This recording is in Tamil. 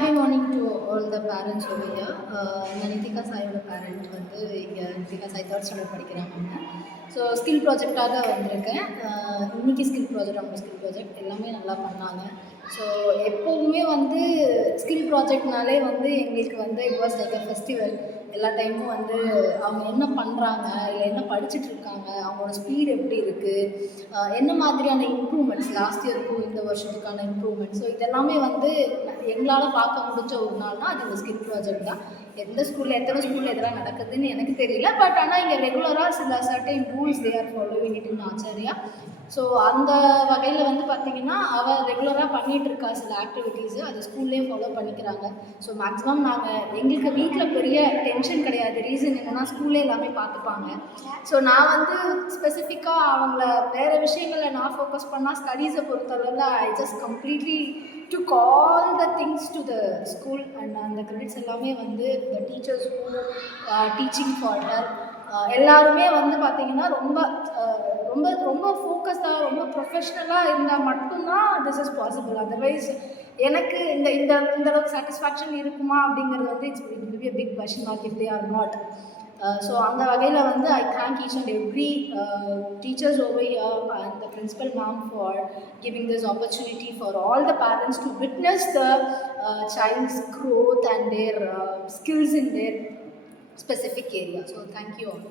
Happy morning to all the parents over here. நான் நித்திகா சாயோட பேரண்ட் வந்து இங்கே நித்திகா சாய் தேர்ட் ஸ்டாண்டர்ட் படிக்கிறாங்க. ஸோ ஸ்கில் ப்ராஜெக்டாக வந்திருக்கேன். இன்றைக்கி ஸ்கில் ப்ராஜெக்ட், அவங்க ஸ்கில் ப்ராஜெக்ட் எல்லாமே நல்லா பண்ணாங்க. ஸோ எப்போவுமே வந்து ஸ்கில் ப்ராஜெக்ட்னாலே வந்து எங்களுக்கு வந்து it was like a festival. எல்லா டைமும் வந்து அவங்க என்ன பண்ணுறாங்க, இல்லை என்ன படிச்சுட்ருக்காங்க, அவங்களோட ஸ்பீட் எப்படி இருக்குது, என்ன மாதிரியான இம்ப்ரூவ்மெண்ட்ஸ் லாஸ்ட் இயருக்கும் இந்த வருஷத்துக்கான இம்ப்ரூவ்மெண்ட்ஸ். ஸோ இதெல்லாமே வந்து எங்களால் பார்க்க முடிஞ்ச ஒரு நாள்னால் அது இந்த ஸ்கில் ப்ராஜெக்ட் தான். எந்த ஸ்கூலில் எத்தனை ஸ்கூலில் இதெல்லாம் நடக்குதுன்னு எனக்கு தெரியல. பட் ஆனால் இங்கே ரெகுலராக சில certain rules they are following it in Acharya. So அந்த வகையில் வந்து பார்த்திங்கன்னா அவள் ரெகுலராக பண்ணிகிட்ருக்கா சில ஆக்டிவிட்டீஸு, அது ஸ்கூல்லேயே ஃபாலோ பண்ணிக்கிறாங்க. ஸோ மேக்ஸிமம் நாங்கள் எங்களுக்கு வீட்டில் பெரிய டென்ஷன் கிடையாது. ரீசன் என்னென்னா ஸ்கூல்லே எல்லாமே பார்த்துப்பாங்க. ஸோ நான் வந்து ஸ்பெசிஃபிக்காக அவங்கள வேறு விஷயங்களில் நான் ஃபோக்கஸ் பண்ணால் ஸ்டடீஸை பொறுத்தளவில் I just completely took all the things to the school and அந்த கிரெடிட்ஸ் எல்லாமே வந்து the teachers who teaching for her எல்லாருமே வந்து பார்த்திங்கன்னா ரொம்ப ரொம்ப ரொம்ப ஃபோக்கஸ்டாக ரொம்ப ப்ரொஃபஷ்னலாக இருந்தால் மட்டும்தான் திஸ் இஸ் பாசிபிள். அதர்வைஸ் எனக்கு இந்த இந்த இந்த அளவுக்கு சாட்டிஸ்ஃபேக்ஷன் இருக்குமா அப்படிங்கிறது வந்து it's be a big question mark if they are not. So அந்த வகையில் வந்து I thank each and every teachers over here and the principal ma'am for giving this opportunity for all the parents to witness the child's growth and their skills in their specific area. So thank you all.